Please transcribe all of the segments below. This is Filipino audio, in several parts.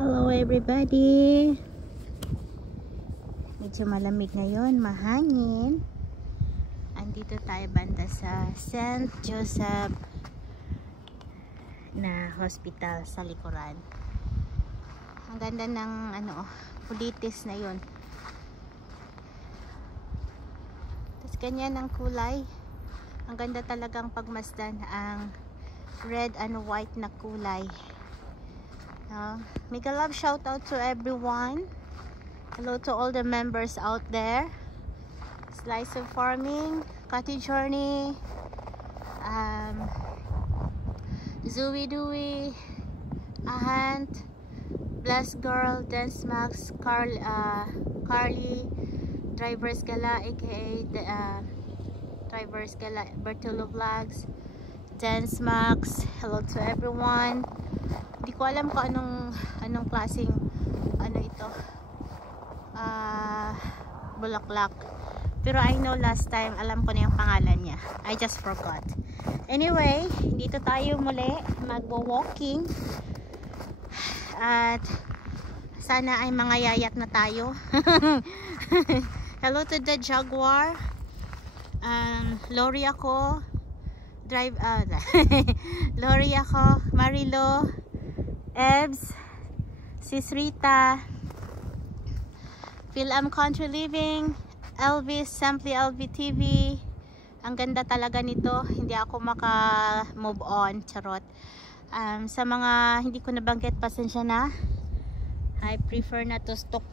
Hello everybody. Medyo malamig ngayon, mahangin. Andito tayo banda sa St. Joseph na hospital sa likuran. Ang ganda ng pulitis na yun. Tapos ganyan ang kulay. Ang ganda talagang pagmasdan ang red and white na kulay. Make a love shout out to everyone. Hello to all the members out there. Slice of Farming, Cottage Journey, Zooey Dooey, Ahant, Blessed Girl, Dance Max, Carly, Drivers Gala aka Drivers Gala, Bertolo Vlogs, Dance Max. Hello to everyone. Hindi ko alam kung anong klaseng ito bulaklak, pero I know last time alam ko na yung pangalan niya. I just forgot. Anyway, dito tayo muli magwo-walking at sana ay mga yayat na tayo. Hello to the Jaguar, Lori ako, Lori ako, Marilo, Ebs, Sis Rita, Phil-Am Country Living, Elvis, Simply LV TV. Ang ganda talaga nito. Hindi ako maka-move on. Charot. Sa mga hindi ko nabanggit, pasensya na. I prefer na to stop.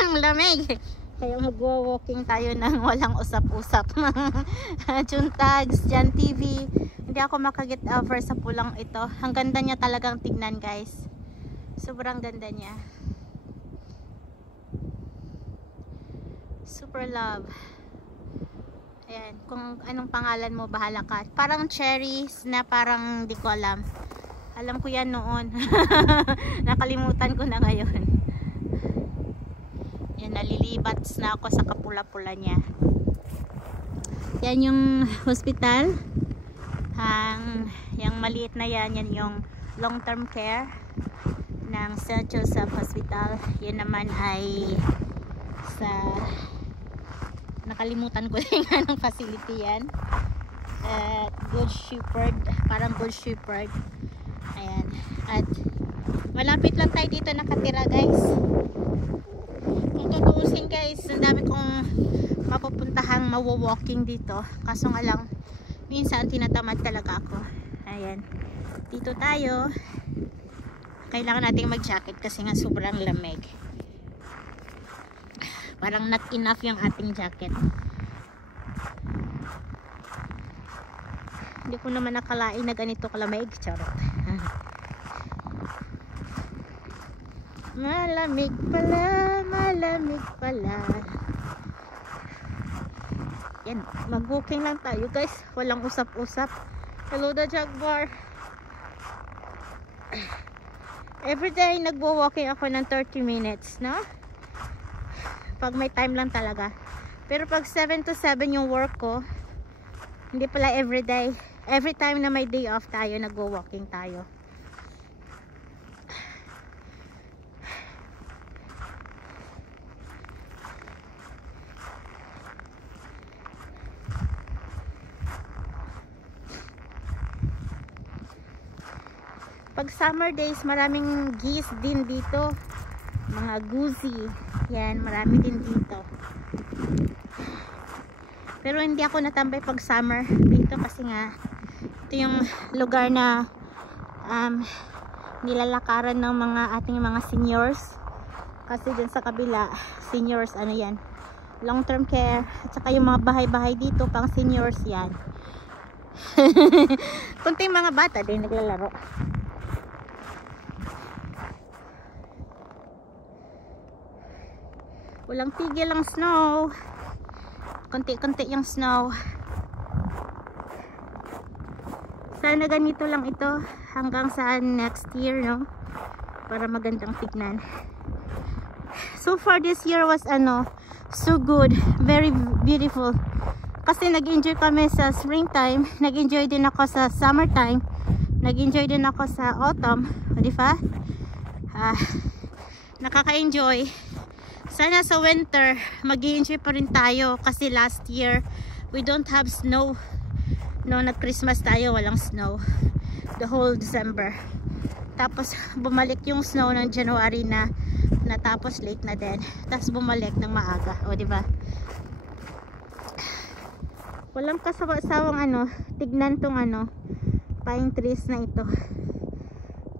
Ang lamig. Kaya mag-walking tayo ng walang usap-usap. Juntags, Jan TV. Hindi ako makaget over sa pulang ito. Ang ganda niya talagang tignan, guys. Sobrang ganda niya. Super love. Ayan, kung anong pangalan mo, bahala ka. Parang cherries na parang di ko alam. Alam ko yan noon. Nakalimutan ko na ngayon. Yan, nalilibats na ako sa kapula-pula niya. Yan yung hospital. Yung maliit na yan yung long-term care ng St. Joseph Hospital. Yan naman ay sa nakalimutan ko yung anong facility yan. Good Shepherd, parang Good Shepherd. Ayan. At malapit lang tayo dito nakatira, guys. Kung tutuusin, guys, ang dami kong mapupuntahang mawo-walking dito. Kaso nga lang, minsan tinatamad talaga ako. Ayan. Dito tayo. Kailangan nating mag-jacket kasi nga sobrang lamig. Parang not enough yung ating jacket. Hindi ko naman nakalain na ganito kalamig. Charot. Malamig pala, malamig pala. Yan, mag-walking lang tayo, guys. Walang usap-usap. Hello the Jaguar. Everyday nagwo-walking ako ng 30 minutes, no? Pag may time lang talaga. Pero pag 7 to 7 yung work ko, hindi pala everyday. Every time na may day off tayo, nagwo-walking tayo. Pag summer days, maraming geese din dito. Mga goosey. Yan, marami din dito. Pero hindi ako natambay pag summer dito kasi nga ito yung lugar na nilalakaran ng ating mga seniors. Kasi dun sa kabila, seniors, yan, long term care. At saka yung mga bahay-bahay dito pang seniors yan. Kunting mga bata din naglalaro. Walang tigil ang snow. Konti-konti yung snow. Sana ganito lang ito hanggang sa next year, no? Para magandang tignan. So far this year was so good, very beautiful. Kasi nag-enjoy kami sa springtime, nag-enjoy din ako sa summertime, nag-enjoy din ako sa autumn, di ba? nakaka-enjoy. Sana sa winter mag-i-enjoy pa rin tayo kasi last year we don't have snow. No, nag-Christmas tayo, walang snow the whole December. Tapos bumalik yung snow ng January na natapos late na din. Tapos bumalik ng maaga. O diba? Walang kasawa-sawang tignan tong pine trees na ito.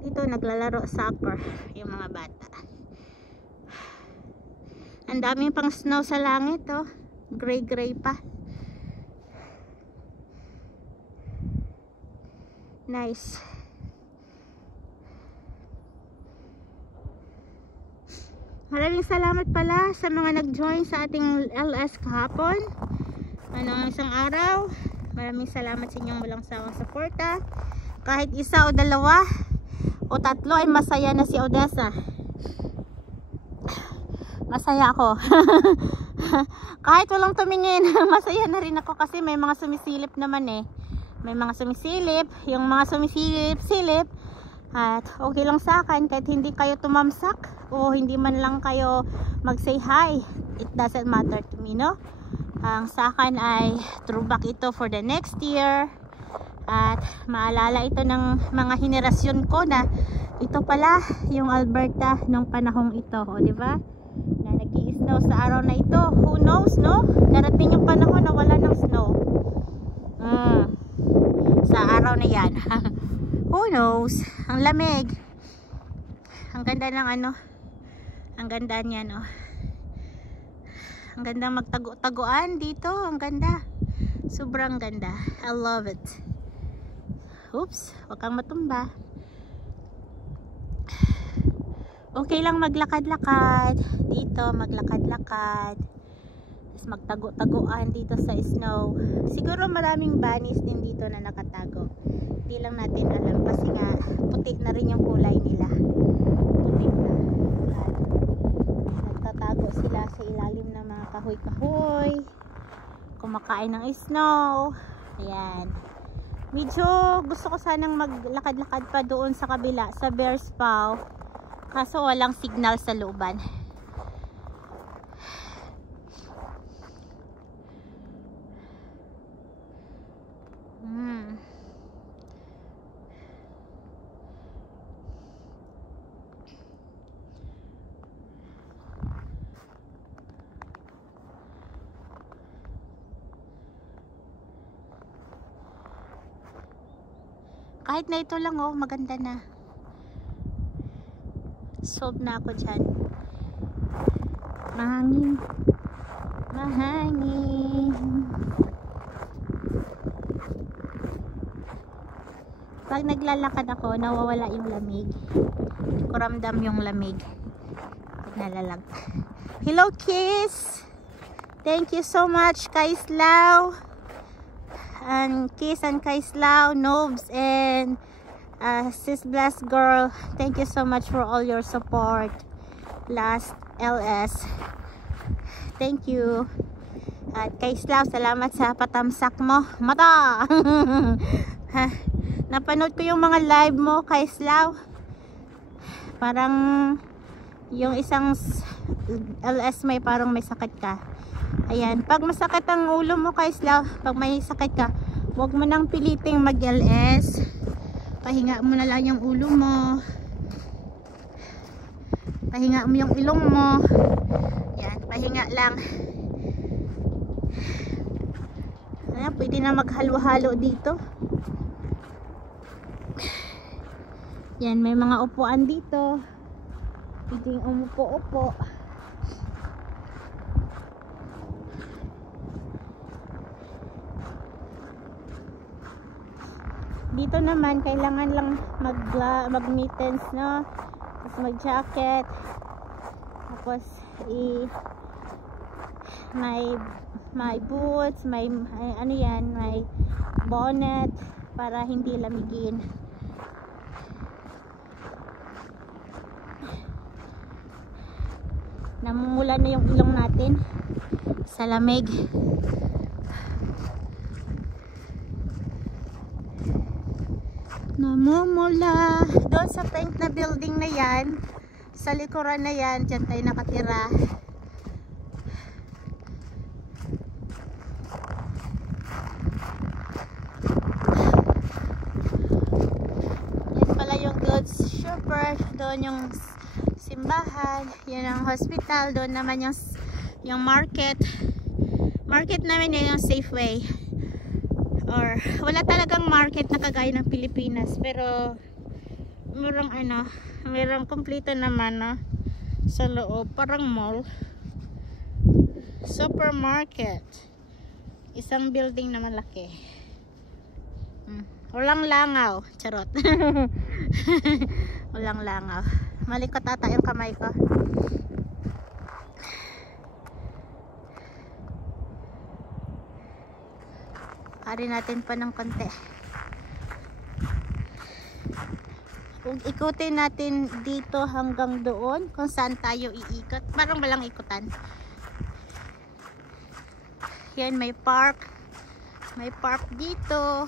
Dito naglalaro soccer yung mga bata. Ang daming pang snow sa langit, oh. Gray pa. Nice. Maraming salamat pala sa mga nag-join sa ating LS kahapon. Isang araw. Maraming salamat sa inyong walang sawang suporta. Kahit isa o dalawa o tatlo ay masaya na si Odessa. Masaya ako. Kahit walang tumingin, masaya na rin ako kasi may mga sumisilip naman eh. May mga sumisilip, yung mga sumisilip at okay lang sa akin kahit hindi kayo tumamsak o hindi man lang kayo mag-say hi. It doesn't matter to me, no? Ang sa akin ay throwback ito for the next year at maalala ito ng mga henerasyon ko na ito pala yung Alberta ng panahong ito, o diba? Na nag-i-snow sa araw na ito. Who knows, no? Darating yung panahon na wala ng snow. Sa araw na yan. Who knows? Ang lamig. Ang ganda ng ang ganda niya, no? Ang ganda magtago-taguan dito. Ang ganda. Sobrang ganda. I love it. Oops, wag kang matumba. Okay lang maglakad-lakad dito, maglakad-lakad, tapos magtago-taguan dito sa snow. Siguro maraming bunnies din dito na nakatago, hindi lang natin alam kasi nga puti na rin yung kulay nila, puti na. At nagtatago sila sa ilalim ng mga kahoy-kahoy, kumakain ng snow. Ayan, medyo gusto ko sanang maglakad-lakad pa doon sa kabila, sa Bears Paw. Kaso walang signal sa looban. Kahit na ito lang, oh, maganda na. Sob na ako dyan. Mahangin. Mahangin. Pag naglalakad ako, nawawala yung lamig. Hindi ko ramdam yung lamig. Pag nalalag. Hello, Kiss! Thank you so much, Kaislaw. And Kiss and Kaislaw, Nobs, and Sis Blessed Girl, thank you so much for all your support last LS. Thank you. At Kaislaw, salamat sa patamsak mo. Mata! Napanood ko yung mga live mo, Kaislaw. Parang yung isang LS may parang may sakit ka. Ayan, pag masakit ang ulo mo, Kaislaw, pag may sakit ka, huwag mo nang piliting mag-LS. Pahinga mo na lang yung ulo mo. Pahinga mo yung ilong mo. Yan, pahinga lang. Ayan, pwede na maghalo-halo dito. Yan, may mga upuan dito. Pwede umupo-upo. Dito naman kailangan lang mag-mittens, no? Tapos mag-jacket. Tapos may boots, may ano yan, may bonnet para hindi lamigin. Namumula na yung ilong natin sa lamig. namumula. Doon sa pink na building na yan, sa likuran na yan, dyan tayo nakatira. Yan pala yung goods shopper. Doon yung simbahan. Yan ang hospital. Doon naman yung market. Market namin yan yung Safeway. Or wala talagang market na kagaya ng Pilipinas, pero merong kompleto naman, no? Sa loob, parang mall. Supermarket. Isang building na malaki. Walang langaw, charot. Walang langaw. Malikot ata yung kamay ko. Ari natin pa ng konti. Ikutin natin dito hanggang doon kung saan tayo iikot. Parang walang ikutan. Yan, may park. May park dito.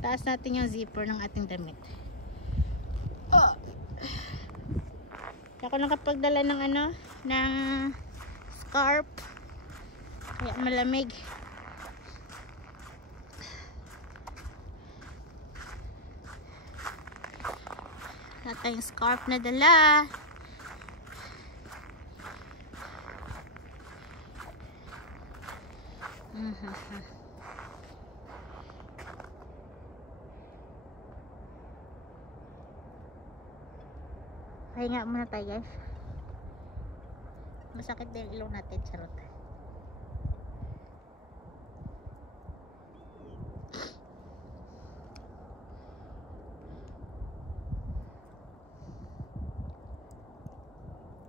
Taas natin yung zipper ng ating damit. Ako nakapagdala ng ng scarf. Kaya malamig. Wala tayong scarf na dala. Pahinga muna tayo, guys. Masakit din yung ilong natin, charot.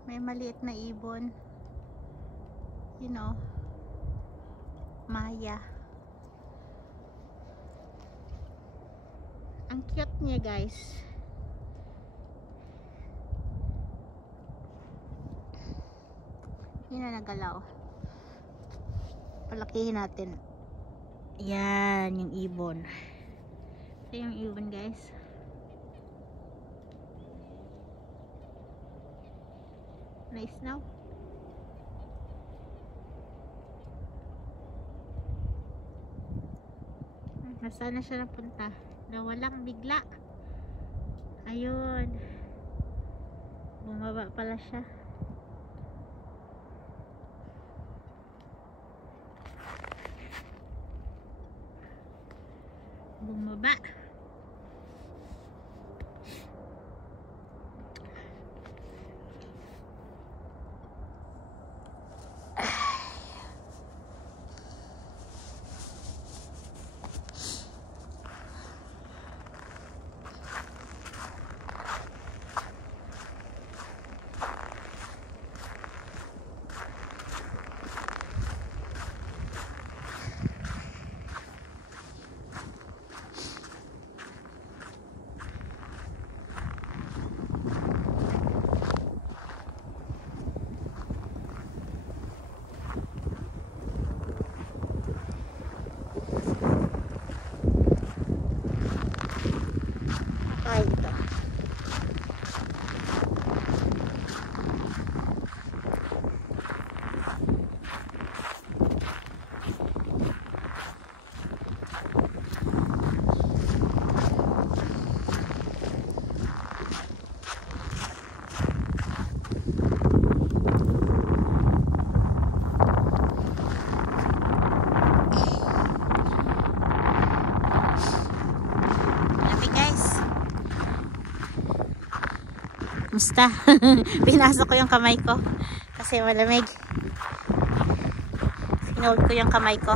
May maliit na ibon, you know, Maya. Ang cute niya, guys. Hindi na nagalaw. Palakihin natin. Yan yung ibon. Ito yung ibon, guys. Nice now. Nasaan na siya napunta? Nawalang bigla. Ayun. Bumaba pala siya. Bumaba. Musta? Pinasok ko yung kamay ko kasi malamig. Sinold ko yung kamay ko.